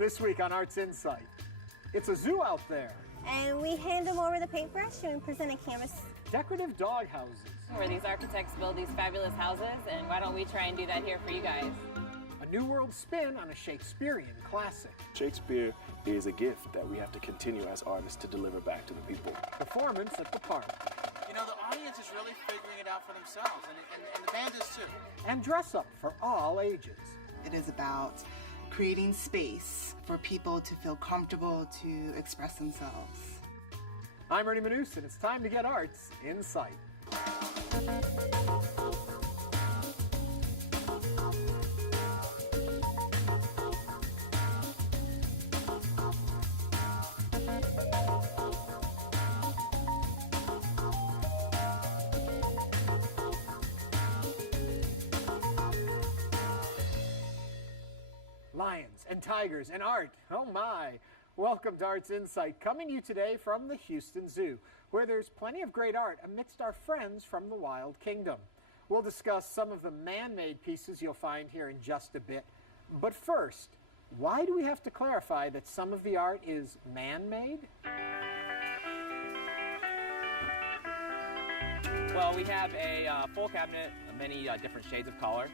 This week on Arts InSight, it's a zoo out there. And we hand them over the paintbrush and present a canvas. Decorative dog houses. Where these architects build these fabulous houses, and why don't we try and do that here for you guys? A New World spin on a Shakespearean classic. Shakespeare is a gift that we have to continue as artists to deliver back to the people. Performance at the park. You know, the audience is really figuring it out for themselves, and the band is too. And dress up for all ages. It is about creating space for people to feel comfortable to express themselves. I'm Ernie Manous, and it's time to get Arts InSight. Lions and tigers and art, oh my. Welcome to Arts InSight, coming to you today from the Houston Zoo, where there's plenty of great art amidst our friends from the Wild Kingdom. We'll discuss some of the man-made pieces you'll find here in just a bit. But first, why do we have to clarify that some of the art is man-made? Well, we have a full cabinet of many different shades of color.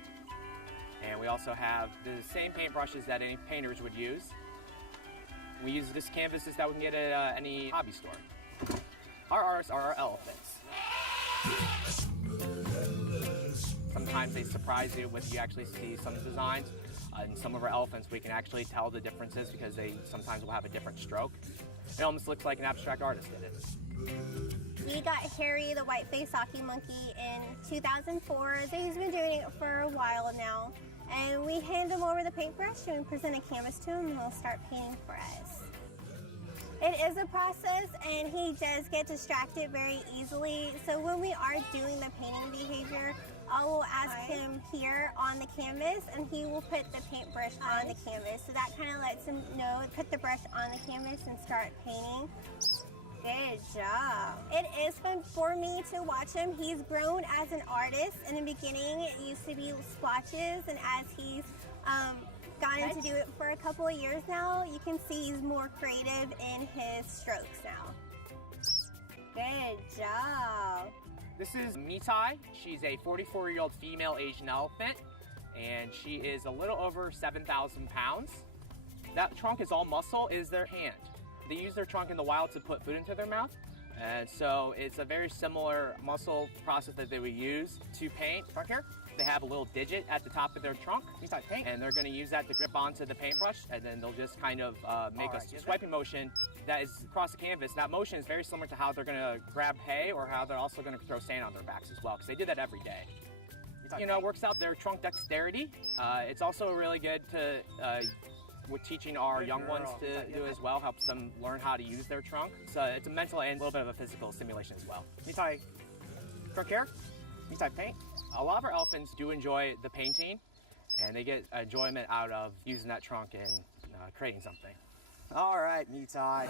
And we also have the same paintbrushes that any painters would use. We use this canvases that we can get at any hobby store. Our artists are our elephants. Sometimes they surprise you with you actually see some designs. In some of our elephants, we can actually tell the differences because they sometimes will have a different stroke. It almost looks like an abstract artist did it. We got Harry, the white-faced hockey monkey, in 2004. So he's been doing it for a while now. And we hand him over the paintbrush and present a canvas to him, and he'll start painting for us. It is a process, and he does get distracted very easily. So when we are doing the painting behavior, I will ask him here on the canvas, and he will put the paintbrush on the canvas. So that kind of lets him know, put the brush on the canvas and start painting. Good job. It is fun for me to watch him. He's grown as an artist. In the beginning, it used to be splotches, and as he's gotten to do it for a couple of years now, you can see he's more creative in his strokes now. Good job. This is Monet. She's a 44-year-old female Asian elephant, and she is a little over 7,000 pounds. That trunk is all muscle, is their hand. They use their trunk in the wild to put food into their mouth. And so it's a very similar muscle process that they would use to paint. Front here, they have a little digit at the top of their trunk, and they're gonna use that to grip onto the paintbrush, and then they'll just kind of make a swiping motion that is across the canvas. That motion is very similar to how they're gonna grab hay or how they're also gonna throw sand on their backs as well, because they do that every day. You know, it works out their trunk dexterity. It's also really good to we're teaching our young ones to do as well, helps them learn how to use their trunk. So it's a mental and a little bit of a physical stimulation as well. Monet, trunk here, Monet paint. A lot of our elephants do enjoy the painting, and they get enjoyment out of using that trunk and creating something. All right, Monet.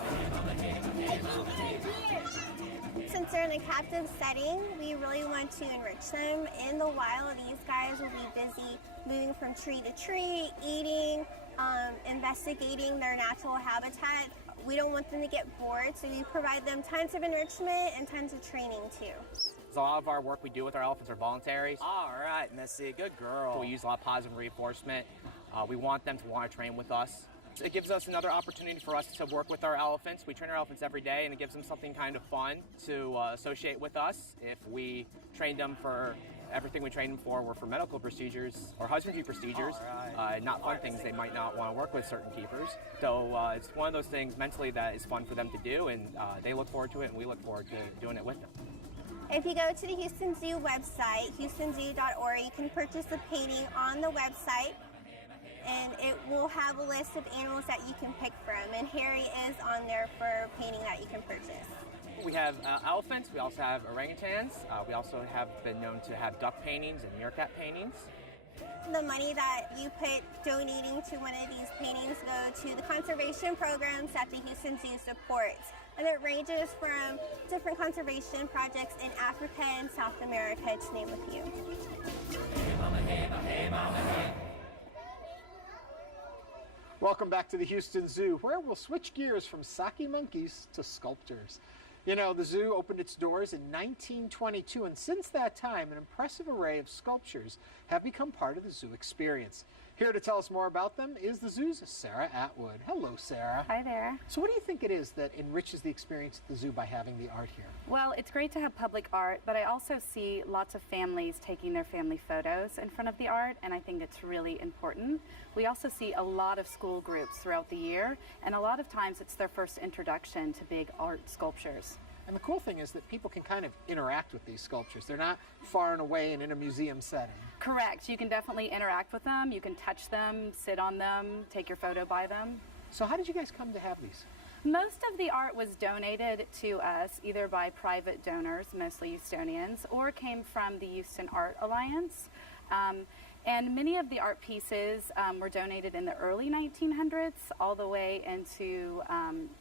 Since they're in a captive setting, we really want to enrich them. In the wild, these guys will be busy moving from tree to tree, eating, investigating their natural habitat. We don't want them to get bored, so we provide them tons of enrichment and tons of training too. So a lot of our work we do with our elephants are voluntary. All right, Missy, good girl. So we use a lot of positive reinforcement. We want them to want to train with us. It gives us another opportunity for us to work with our elephants. We train our elephants every day, and it gives them something kind of fun to associate with us. If we trained them for everything we train them for were for medical procedures or husbandry procedures, not fun things, they might not want to work with certain keepers. So it's one of those things mentally that is fun for them to do, and they look forward to it, and we look forward to doing it with them. If you go to the Houston Zoo website, houstonzoo.org, you can purchase the painting on the website, and it will have a list of animals that you can pick from, and Harry is on there for painting that you can purchase. We have elephants, we also have orangutans, we also have been known to have duck paintings and meerkat paintings. The money that you put donating to one of these paintings go to the conservation programs that the Houston Zoo supports. And it ranges from different conservation projects in Africa and South America, to name a few. Welcome back to the Houston Zoo, where we'll switch gears from socky monkeys to sculptures. You know, the zoo opened its doors in 1922, and since that time, an impressive array of sculptures have become part of the zoo experience. Here to tell us more about them is the zoo's Sarah Atwood. Hello, Sarah. Hi there. So what do you think it is that enriches the experience at the zoo by having the art here? Well, it's great to have public art, but I also see lots of families taking their family photos in front of the art, and I think it's really important. We also see a lot of school groups throughout the year, and a lot of times it's their first introduction to big art sculptures. And the cool thing is that people can kind of interact with these sculptures. They're not far and away and in a museum setting. Correct. You can definitely interact with them. You can touch them, sit on them, take your photo by them. So how did you guys come to have these? Most of the art was donated to us either by private donors, mostly Houstonians, or came from the Houston Art Alliance. And many of the art pieces were donated in the early 1900s all the way into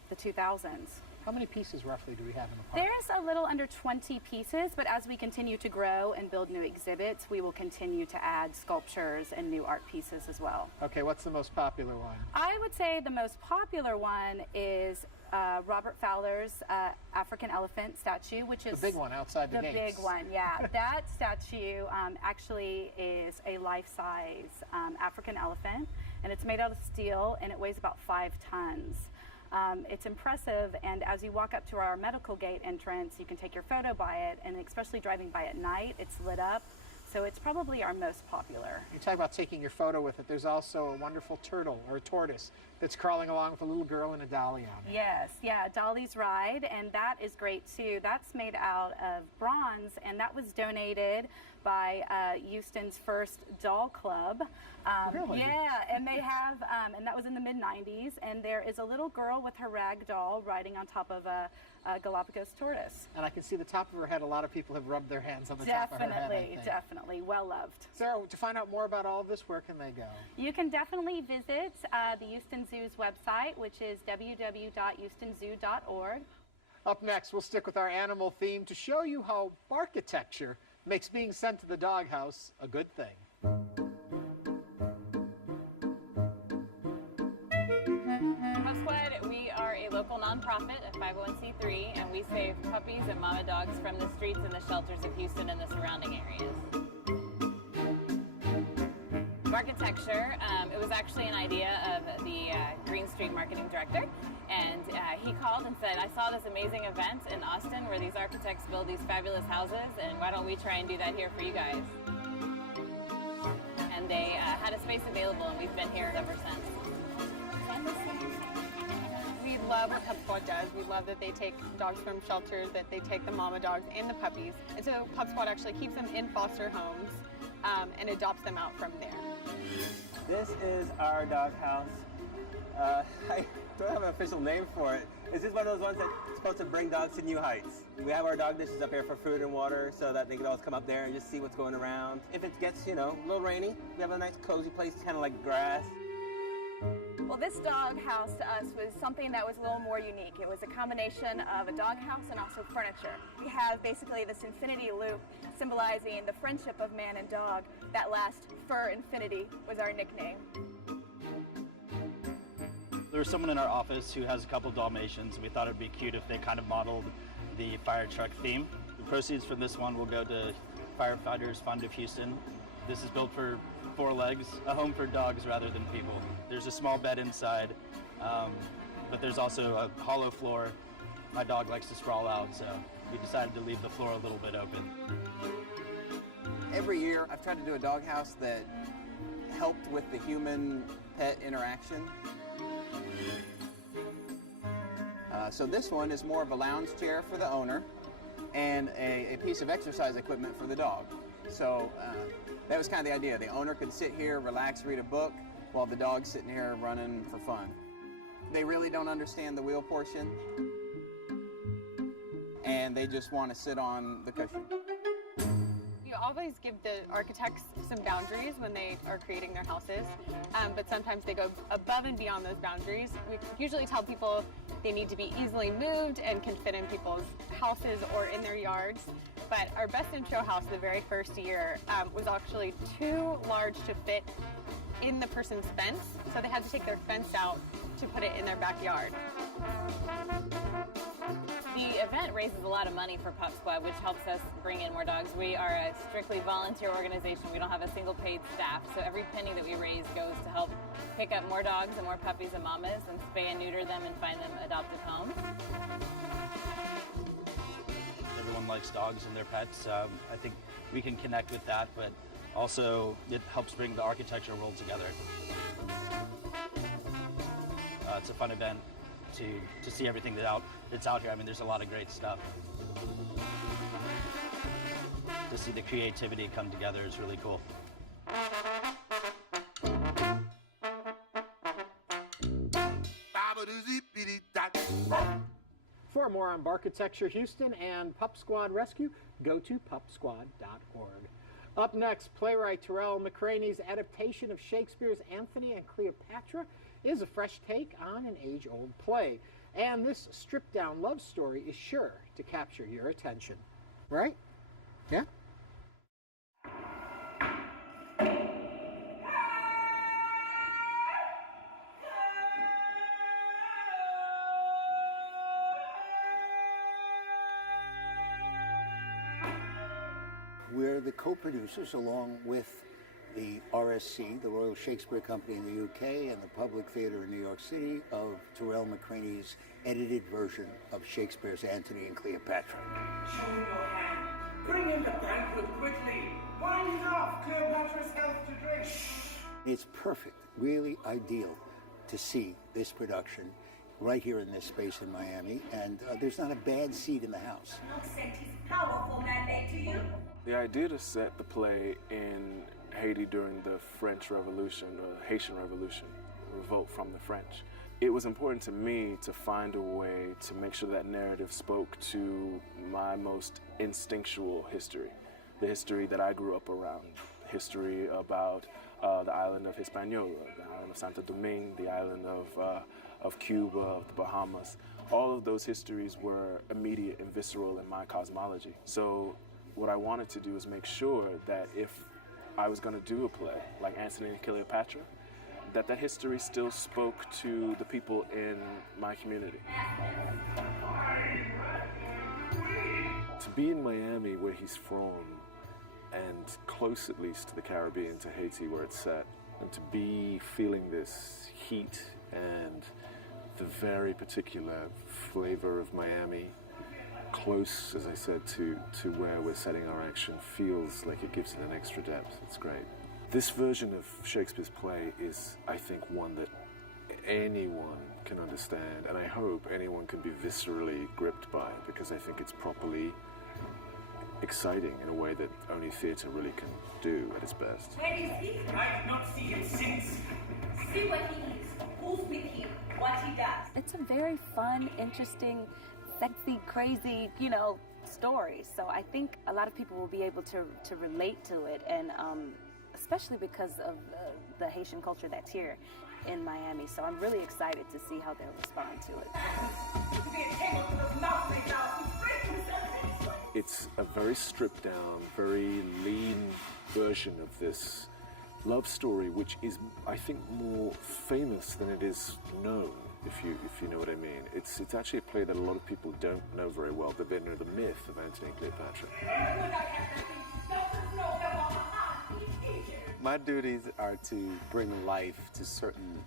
the 2000s. How many pieces roughly do we have in the park? There's a little under 20 pieces, but as we continue to grow and build new exhibits, we will continue to add sculptures and new art pieces as well. Okay, what's the most popular one? I would say the most popular one is Robert Fowler's African elephant statue, which is the big one outside the gates. The big one, yeah. That statue actually is a life-size African elephant, and it's made out of steel, and it weighs about 5 tons. It's impressive, and as you walk up to our medical gate entrance, you can take your photo by it, and especially driving by at night, it's lit up, so it's probably our most popular. You talk about taking your photo with it. There's also a wonderful turtle or a tortoise that's crawling along with a little girl and a dolly on it. Yes, yeah, Dolly's Ride, and that is great too. That's made out of bronze, and that was donated by Houston's first doll club. Really? Yeah, and they have, and that was in the mid-90s, and there is a little girl with her rag doll riding on top of a Galapagos tortoise. And I can see the top of her head. A lot of people have rubbed their hands on the top of her head, I think. Definitely, well loved. Sarah, to find out more about all of this, where can they go? You can definitely visit the Houston Zoo's website, which is www.houstonzoo.org. Up next, we'll stick with our animal theme to show you how architecture makes being sent to the doghouse a good thing. We are a local nonprofit, a 501c3, and we save puppies and mama dogs from the streets and the shelters of Houston and the surrounding areas. Architecture, it was actually an idea of the Green Street marketing director, and he called and said, I saw this amazing event in Austin where these architects build these fabulous houses, and why don't we try and do that here for you guys? And they had a space available, and we've been here ever since. We love what PubSquad does. We love that they take dogs from shelters, that they take the mama dogs and the puppies. And so PubSquad actually keeps them in foster homes and adopts them out from there. This is our doghouse. I don't have an official name for it. It's just one of those ones that's supposed to bring dogs to new heights. We have our dog dishes up here for food and water so that they can always come up there and just see what's going around. If it gets, a little rainy, we have a nice cozy place, kind of like grass. Well, this doghouse to us was something that was a little more unique. It was a combination of a doghouse and also furniture. We have basically this infinity loop symbolizing the friendship of man and dog that lasts for infinity was our nickname. There was someone in our office who has a couple Dalmatians. We thought it'd be cute if they kind of modeled the fire truck theme. The proceeds from this one will go to Firefighters Fund of Houston. This is built for 4 legs, a home for dogs rather than people. There's a small bed inside, but there's also a hollow floor. My dog likes to sprawl out, so we decided to leave the floor a little bit open. Every year I've tried to do a doghouse that helped with the human-pet interaction. So this one is more of a lounge chair for the owner and a piece of exercise equipment for the dog. So that was kind of the idea. The owner could sit here, relax, read a book, while the dog's sitting here running for fun. They really don't understand the wheel portion, and they just want to sit on the cushion. always give the architects some boundaries when they are creating their houses, but sometimes they go above and beyond those boundaries. We usually tell people they need to be easily moved and can fit in people's houses or in their yards. But our best in show house the very first year was actually too large to fit in the person's fence, so they had to take their fence out to put it in their backyard. The event raises a lot of money for Pup Squad, which helps us bring in more dogs. We are a strictly volunteer organization. We don't have a single paid staff, so every penny that we raise goes to help pick up more dogs and more puppies and mamas and spay and neuter them and find them adoptive homes. Everyone likes dogs and their pets. I think we can connect with that, but also it helps bring the architecture world together. It's a fun event to see everything that's out here. I mean, there's a lot of great stuff. To see the creativity come together is really cool. For more on Barkitecture Houston and Pup Squad Rescue, go to pupsquad.org. Up next, playwright Terrell McCraney's adaptation of Shakespeare's Antony and Cleopatra is a fresh take on an age-old play. And this stripped-down love story is sure to capture your attention. Right? Yeah? We're the co-producers, along with the RSC, the Royal Shakespeare Company in the UK, and the Public Theatre in New York City, of Terrell McCraney's edited version of Shakespeare's Antony and Cleopatra. Show him your hand. Bring him the banquet quickly. Wine enough, Cleopatra's health to drink. It's perfect, really ideal to see this production right here in this space in Miami, and there's not a bad seat in the house. Sent his powerful mandate to you. The idea to set the play in Haiti during the French Revolution, or Haitian Revolution, revolt from the French, it was important to me to find a way to make sure that narrative spoke to my most instinctual history, the history that I grew up around, history about the island of Hispaniola, the island of Santo Domingue, the island of Cuba, of the Bahamas. All of those histories were immediate and visceral in my cosmology. So what I wanted to do was make sure that if I was going to do a play like Antony and Cleopatra, that history still spoke to the people in my community. To be in Miami, where he's from, and close at least to the Caribbean, to Haiti, where it's set, and to be feeling this heat and the very particular flavor of Miami, close, as I said, to where we're setting our action, feels like it gives it an extra depth. It's great. This version of Shakespeare's play is, I think, one that anyone can understand, and I hope anyone can be viscerally gripped by, because I think it's properly exciting in a way that only theatre really can do at its best. Where is he? I did not see him since. See what he is, who's with him, what he does. It's a very fun, interesting, sexy, crazy, story. So I think a lot of people will be able to relate to it, and especially because of the Haitian culture that's here in Miami. So I'm really excited to see how they'll respond to it. It's a very stripped down, very lean version of this love story, which is, I think, more famous than it is known, if you know what I mean. It's actually a play that a lot of people don't know very well, but they know the myth of Antony and Cleopatra. My duties are to bring life to certain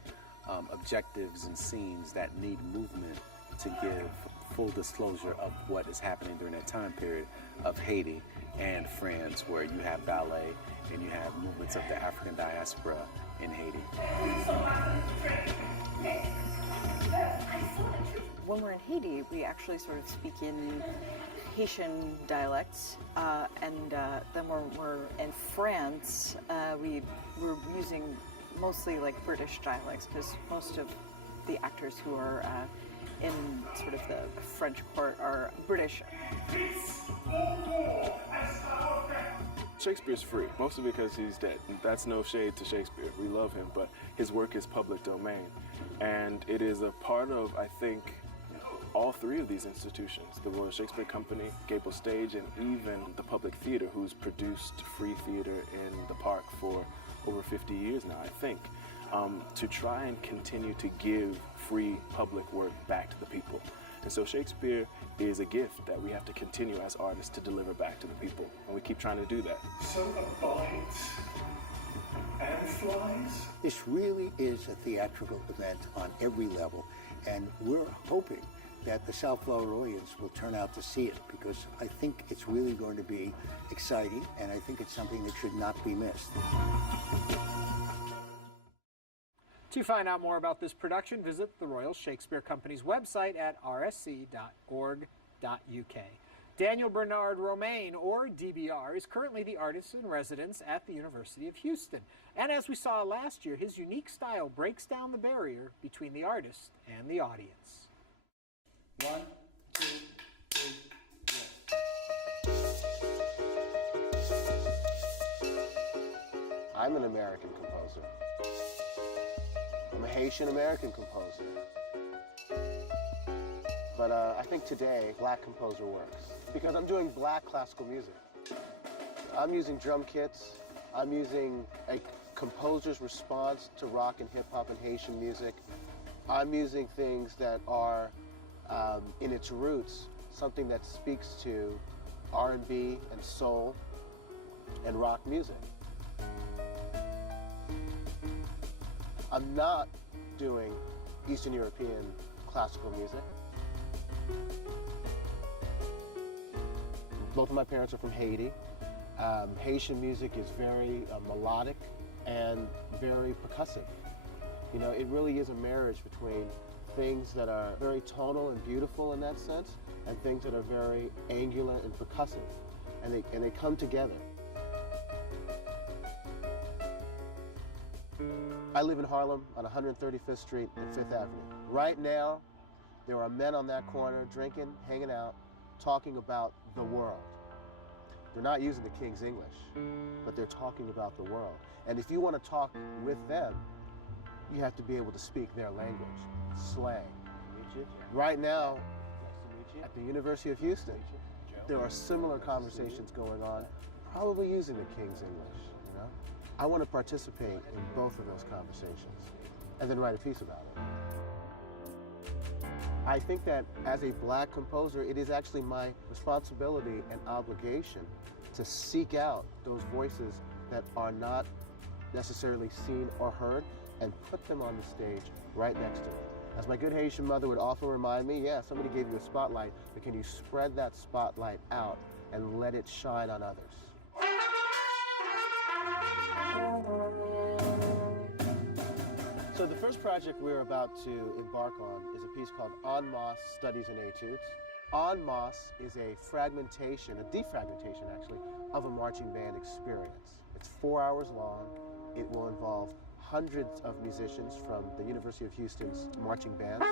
objectives and scenes that need movement to give full disclosure of what is happening during that time period of Haiti and France, where you have ballet and you have movements of the African diaspora in Haiti. When we're in Haiti, we actually sort of speak in Haitian dialects, and then when we're in France, we're using mostly like British dialects, because most of the actors who are in sort of the French court are British. Shakespeare's free, mostly because he's dead. That's no shade to Shakespeare. We love him, but his work is public domain. And it is a part of, I think, all three of these institutions, the Royal Shakespeare Company, Gable Stage, and even the Public Theater, who's produced free theater in the park for over 50 years now, I think, to try and continue to give free public work back to the people. And so Shakespeare is a gift that we have to continue as artists to deliver back to the people, and we keep trying to do that. So abides and flies? This really is a theatrical event on every level, and we're hoping that the South Florida audience will turn out to see it, because I think it's really going to be exciting, and I think it's something that should not be missed. To find out more about this production, visit the Royal Shakespeare Company's website at rsc.org.uk. Daniel Bernard Romaine, or DBR, is currently the artist in residence at the University of Houston. And as we saw last year, his unique style breaks down the barrier between the artist and the audience. 1, 2, 3, yes. I'm an American composer. I'm a Haitian-American composer. But I think today, black composer works, because I'm doing black classical music. I'm using drum kits. I'm using a composer's response to rock and hip-hop and Haitian music. I'm using things that are, in its roots, something that speaks to R&B and soul and rock music. I'm not doing Eastern European classical music. Both of my parents are from Haiti. Haitian music is very melodic and very percussive. You know, it really is a marriage between things that are very tonal and beautiful in that sense, and things that are very angular and percussive, and they come together. I live in Harlem on 135th Street and 5th Avenue. Right now, there are men on that corner drinking, hanging out, talking about the world. They're not using the King's English, but they're talking about the world. And if you want to talk with them, you have to be able to speak their language, slang. Right now, at the University of Houston, there are similar conversations going on, probably using the King's English, you know? I want to participate in both of those conversations and then write a piece about it. I think that as a black composer, it is actually my responsibility and obligation to seek out those voices that are not necessarily seen or heard and put them on the stage right next to me. As my good Haitian mother would often remind me, yeah, somebody gave you a spotlight, but can you spread that spotlight out and let it shine on others? So the first project we're about to embark on is a piece called En Masse Studies and Etudes. En Masse is a fragmentation, a defragmentation actually, of a marching band experience. It's 4 hours long. It will involve hundreds of musicians from the University of Houston's marching band.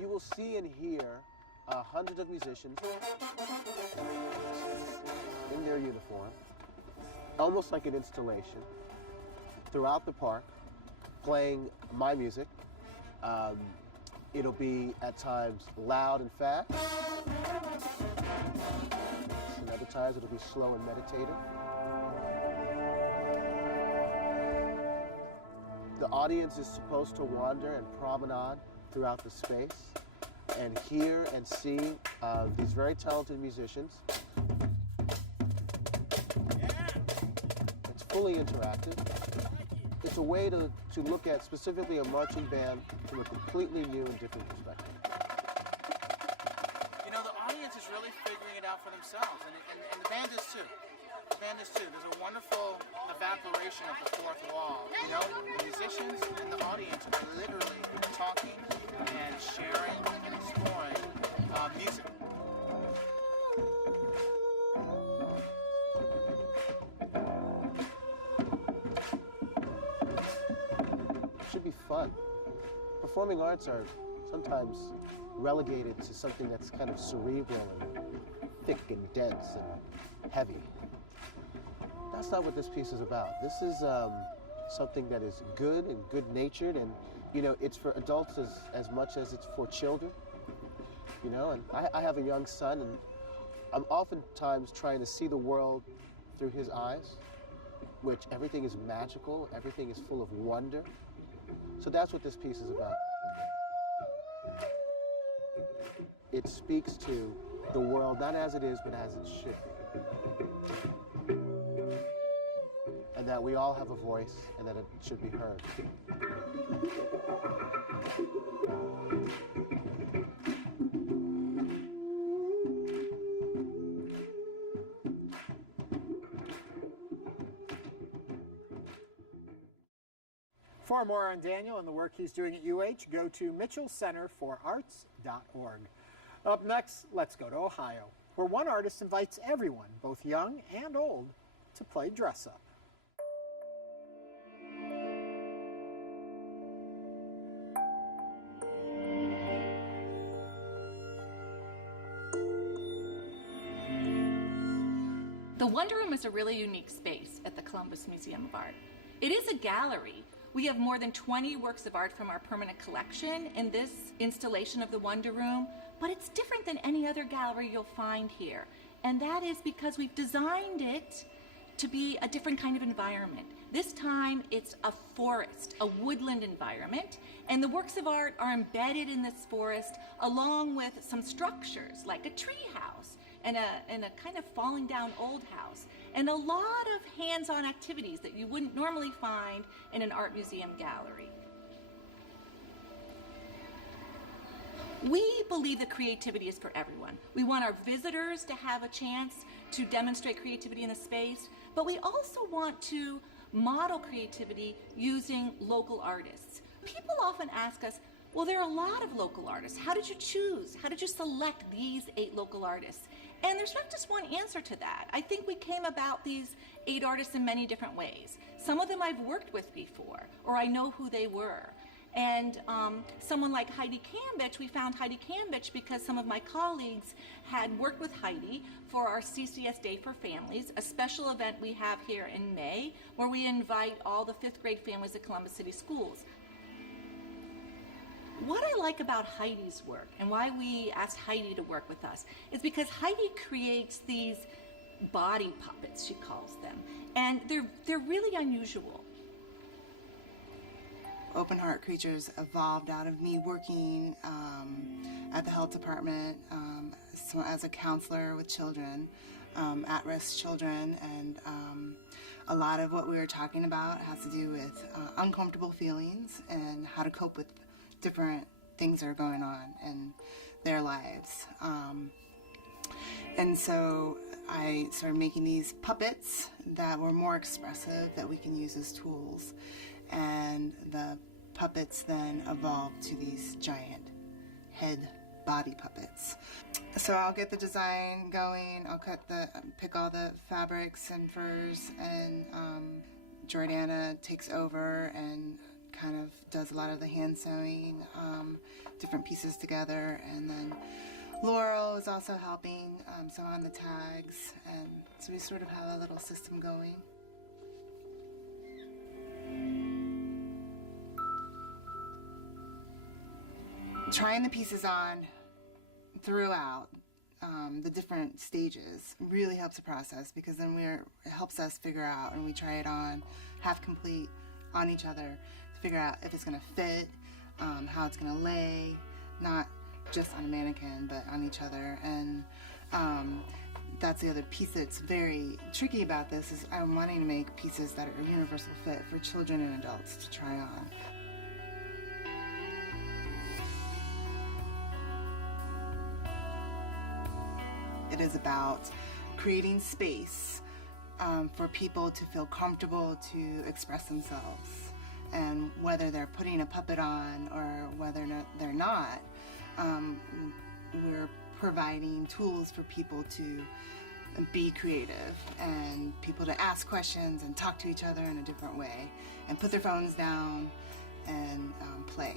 You will see and hear hundreds of musicians in their uniform, almost like an installation, throughout the park, playing my music. It'll be at times loud and fast, and other times it'll be slow and meditative. The audience is supposed to wander and promenade throughout the space and hear and see these very talented musicians. It's fully interactive. It's a way to look at specifically a marching band from a completely new and different perspective. You know, the audience is really figuring it out for themselves, and the band is too. The band is too. There's a wonderful evaporation of the fourth wall. You know, the musicians and the audience are literally talking and sharing and exploring music. fun. Performing arts are sometimes relegated to something that's kind of cerebral and thick and dense and heavy. That's not what this piece is about. This is something that is good and good-natured, and you know, it's for adults as much as it's for children. You know, and I have a young son, and I'm oftentimes trying to see the world through his eyes, which everything is magical, everything is full of wonder. So that's what this piece is about. It speaks to the world, not as it is, but as it should be. And that we all have a voice, and that it should be heard. For more on Daniel and the work he's doing at UH, go to mitchellcenterforarts.org. Up next, let's go to Ohio, where one artist invites everyone, both young and old, to play dress-up. The Wonder Room is a really unique space at the Columbus Museum of Art. It is a gallery. We have more than 20 works of art from our permanent collection in this installation of the Wonder Room, but it's different than any other gallery you'll find here. And that is because we've designed it to be a different kind of environment. This time it's a forest, a woodland environment, and the works of art are embedded in this forest along with some structures like a tree house and a kind of falling down old house, and a lot of hands-on activities that you wouldn't normally find in an art museum gallery. We believe that creativity is for everyone. We want our visitors to have a chance to demonstrate creativity in the space, but we also want to model creativity using local artists. People often ask us, well, there are a lot of local artists. How did you choose? How did you select these 8 local artists? And there's not just one answer to that. I think we came about these 8 artists in many different ways. Some of them I've worked with before, or I know who they were. And someone like Heidi Cambich, we found Heidi Cambich because some of my colleagues had worked with Heidi for our CCS Day for Families, a special event we have here in May, where we invite all the 5th grade families at Columbus City Schools. What I like about Heidi's work and why we asked Heidi to work with us is because Heidi creates these body puppets, she calls them, and they're really unusual. Open Heart Creatures evolved out of me working at the health department as a counselor with children, at-risk children, and a lot of what we were talking about has to do with uncomfortable feelings and how to cope with different things that are going on in their lives. And so I started making these puppets that were more expressive, that we can use as tools. And the puppets then evolved to these giant head body puppets. So I'll get the design going, I'll pick all the fabrics and furs, and Jordana takes over and kind of does a lot of the hand sewing, different pieces together, and then Laurel is also helping sew on the tags, and so we sort of have a little system going. Trying the pieces on throughout the different stages really helps the process, because then it helps us figure out, and we try it on half complete on each other to figure out if it's going to fit, how it's going to lay, not just on a mannequin but on each other. And that's the other piece that's very tricky about this, is I'm wanting to make pieces that are a universal fit for children and adults to try on. It is about creating space for people to feel comfortable to express themselves. And whether they're putting a puppet on or whether they're not, we're providing tools for people to be creative and people to ask questions and talk to each other in a different way and put their phones down and play.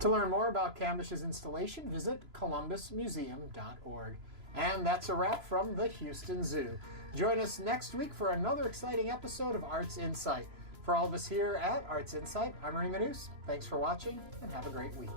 To learn more about Camish's installation, visit columbusmuseum.org. And that's a wrap from the Houston Zoo. Join us next week for another exciting episode of Arts Insight. For all of us here at Arts Insight, I'm Ernie Manous. Thanks for watching, and have a great week.